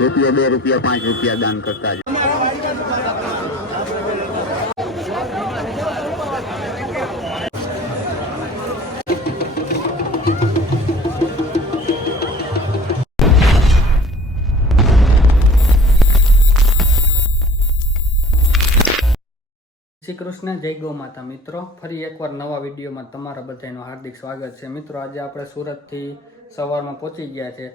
રૂપિયા 2 રૂપિયા 5 રૂપિયા દાન કરતા જ. શ્રી કૃષ્ણ, જય ગૌ માતા. મિત્રો, ફરી એકવાર નવા વિડીયોમાં તમારા બધાનું હાર્દિક સ્વાગત છે. મિત્રો, આજે આપણે સુરતથી સવારમાં પહોંચી ગયા છે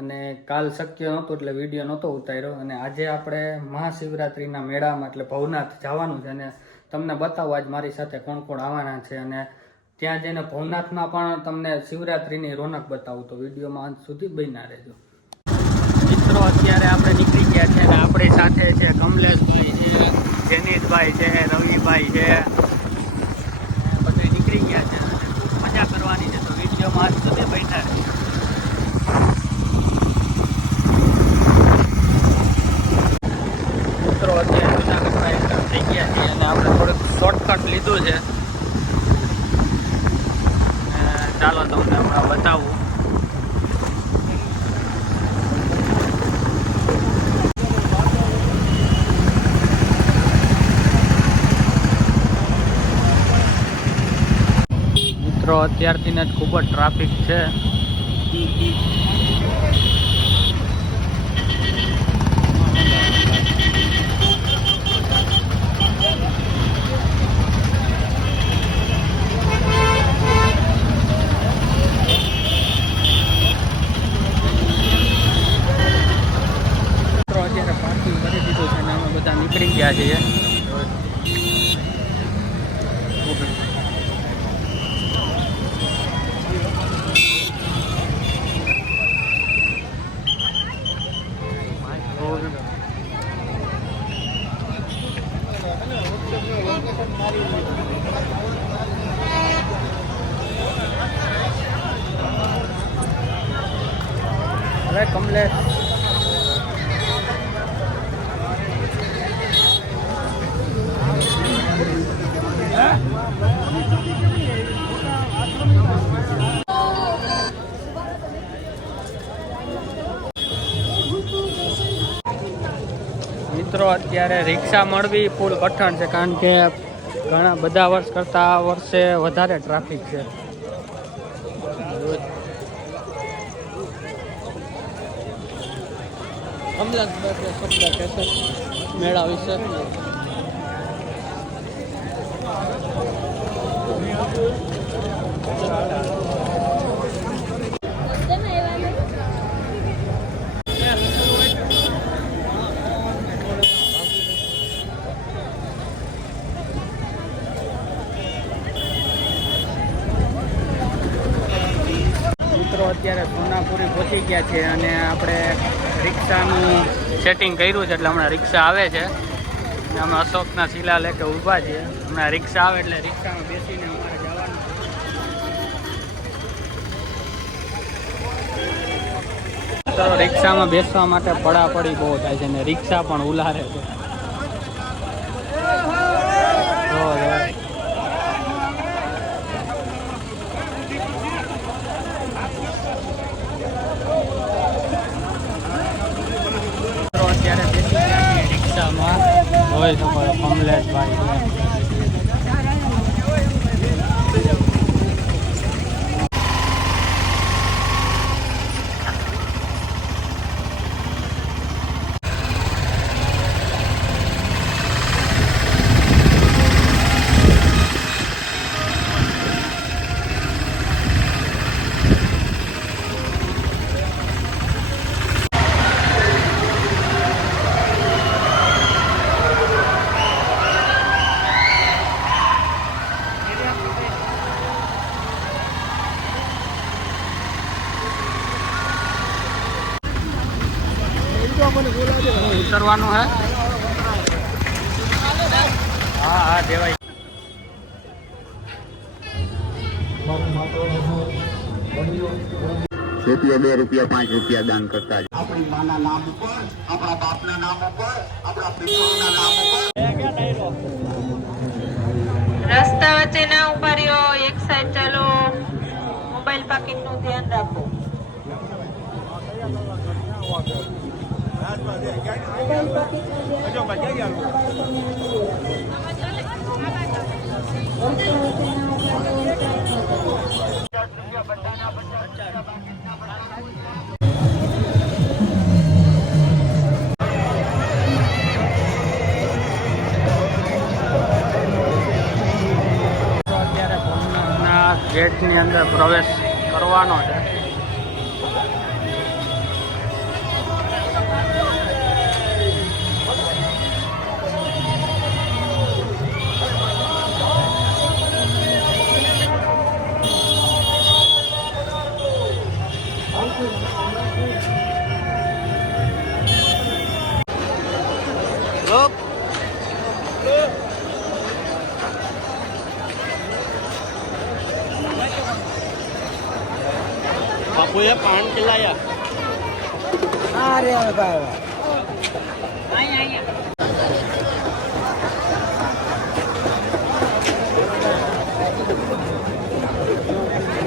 અને કાલ શક્ય નહોતું એટલે વિડીયો નહોતો ઉતાર્યો. અને આજે આપણે મહાશિવરાત્રિના મેળામાં એટલે ભવનાથ જવાનું છે અને તમને બતાવો આજ મારી સાથે કોણ કોણ આવવાના છે અને ત્યાં જઈને ભવનાથમાં પણ તમને શિવરાત્રિની રોનક બતાવું. તો વિડીયોમાં અંત સુધી બન્યા રહેજો. મિત્રો, અત્યારે આપણે નીકળી ગયા છે અને આપણી સાથે છે કમલેશભાઈ છે, જેનિતભાઈ છે, રવિભાઈ છે, બધું નીકળી ગયા છે. મજા કરવાની છે તો વિડીયોમાં આજ સુધી બન્યા રહેજો. મિત્રો, અત્યારે જુનાગઢમાં એન્ટર થઈ ગયા છીએ અને આપણે થોડુંક શોર્ટકટ લીધું છે. ચાલો તમને હમણાં બતાવું. મિત્રો, અત્યારથી જ ખૂબ જ ટ્રાફિક છે. અત્યારે પાર્કિંગ કરી દીધું છે અને અમે બધા નીકળી ગયા છીએ. હવે કમલેશ મિત્રો, અત્યારે રિક્ષા મળવી ફૂલ કઠણ છે કારણ કે ઘણા બધા વર્ષ કરતાં આ વર્ષે વધારે ટ્રાફિક છે. મેળા વિશે અત્યારે સોનાપુરી પહોંચી ગયા છે અને આપણે રિક્ષાનું સેટિંગ કર્યું છે એટલે હમણાં રિક્ષા આવે છે. અમે અશોકના શિલા લેકે ઊભા છીએ. હમણાં રિક્ષા આવે એટલે રિક્ષામાં બેસીને અમારે જવાનું. તો રિક્ષામાં બેસવા માટે પડાપડી બહુ થાય છે ને રિક્ષા પણ ઉલારે છે. હોય તો કમલેશભાઈ ઉતરવાનું હે. હા હા દેવાય. રૂપિયા 2 રૂપિયા 5 રૂપિયા દાન કરતા જ. આપણી માના નામ ઉપર, આપણા બાપના નામ ઉપર, આપણા પિતાના નામ ઉપર. રસ્તા વચ્ચે ના ઉભા રહ્યો, એક સાઈડ ચાલો. મોબાઈલ પાકીટ નું ધ્યાન રાખો. અત્યારે ભવનાથના ગેટની અંદર પ્રવેશ કરવાનો છે. બાપુએ પાન ખીલાયા.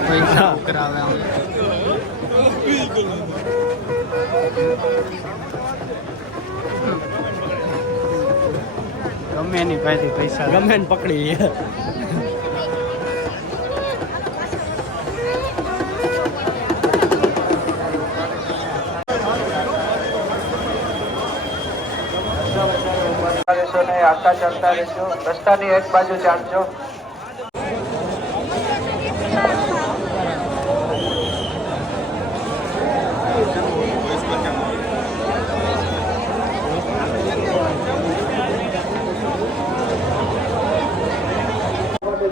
પૈસા ઉઘરાવે આમ. ગમે એની પાસેથી પૈસા ગમે ને પકડી. આગળ ચાલતા રહેજો. રસ્તાની એક બાજુ ચાલજો.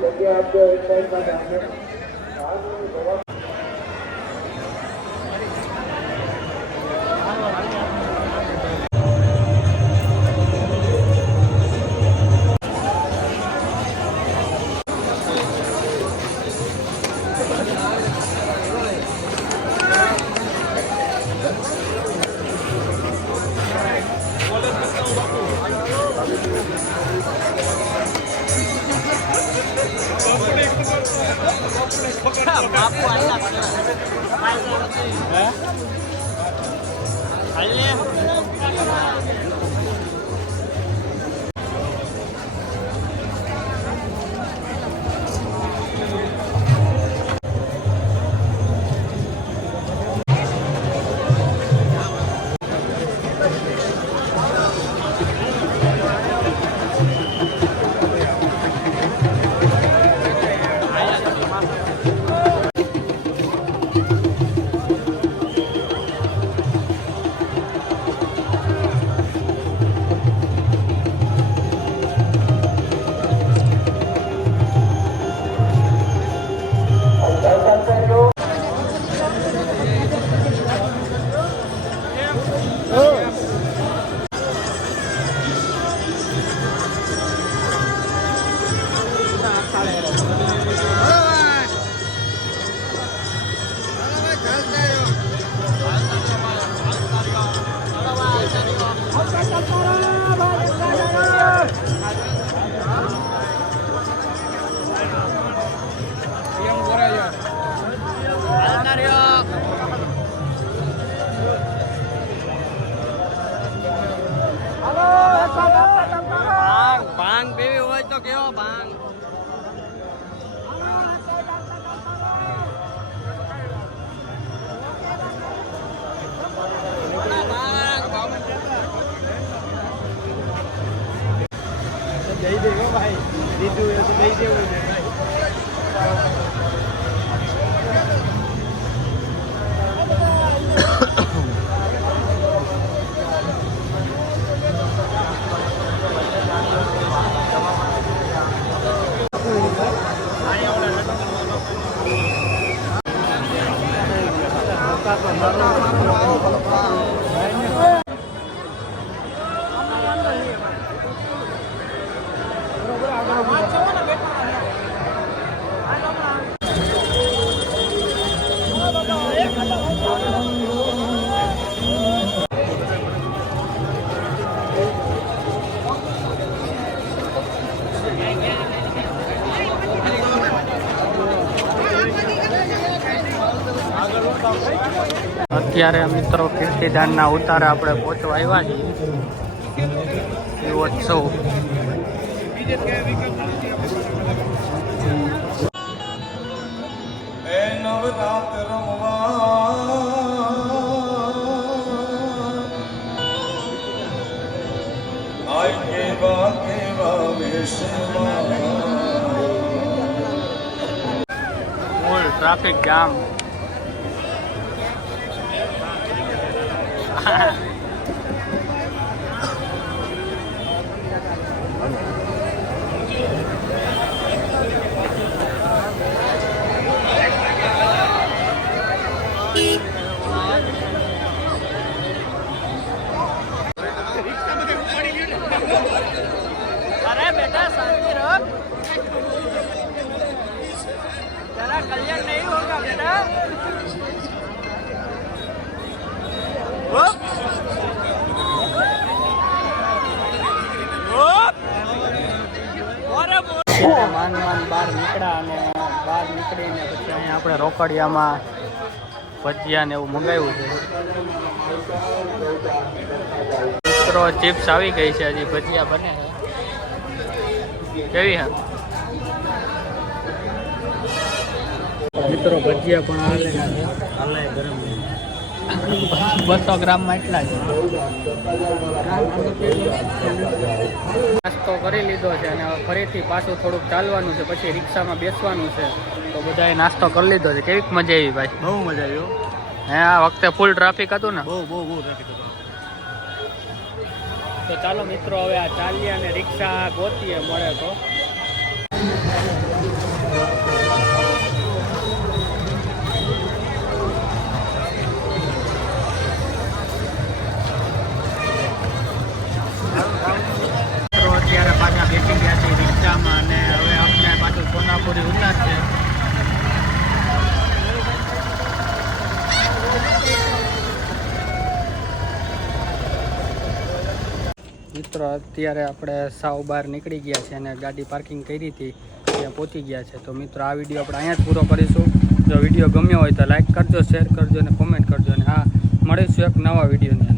જગ્યા આપજો એક સાઈડમાં. ભાંગ પીવી હોય તો કેવો ભાંગ. દઈ દેવો ભાઈ, દીધું એ તો દઈ દેવું છે ભાઈ. અત્યારે મિત્રો કીર્તિદાનના ઉતારે આપણે પહોંચવા આવ્યા છીએ દીવોત્સવ. Full traffic jam. अरे बेटा शांति रहो, तेरा कल्याण नहीं होगा बेटा. માન બહાર નીકળ્યા અને બહાર નીકળીને પછી અહીંયા આપણે રોકડિયામાં ભજીયા ને એવું મંગાવ્યું છે. મિત્રો ચિપ્સ આવી ગઈ છે, હજી ભજીયા બને છે. કેવી હે મિત્રો ભજીયા પણ હાલે ગરમ 200 ગ્રામમાં એટલા છે. નાસ્તો કરી લીધો છે અને ફરીથી પાછું થોડુંક ચાલવાનું છે, પછી રિક્ષામાં બેસવાનું છે. તો બધાએ નાસ્તો કરી લીધો છે. કેવીક મજા આવી ભાઈ? બહુ મજા આવ્યો. હે આ વખતે ફૂલ ટ્રાફિક હતું ને? બહુ ટ્રાફિક હતું. તો ચાલો મિત્રો હવે આ ચાલીએ અને રિક્ષા ગોતીએ મળે તો. અત્યારે પાછા બેસી ગયા છે રિક્ષામાં અને હવે આપણે પાછું સોનાપુરી ઉતારશે. મિત્રો અત્યારે આપણે સાવ બહાર નીકળી ગયા છે અને ગાડી પાર્કિંગ કરી હતી ત્યાં પહોંચી ગયા છે. તો મિત્રો આ વિડીયો આપણે અહીંયા જ પૂરો કરીશું. જો વિડીયો ગમ્યો હોય તો લાઈક કરજો, શેર કરજો અને કોમેન્ટ કરજો. અને હા, મળીશું એક નવા વિડીયોની.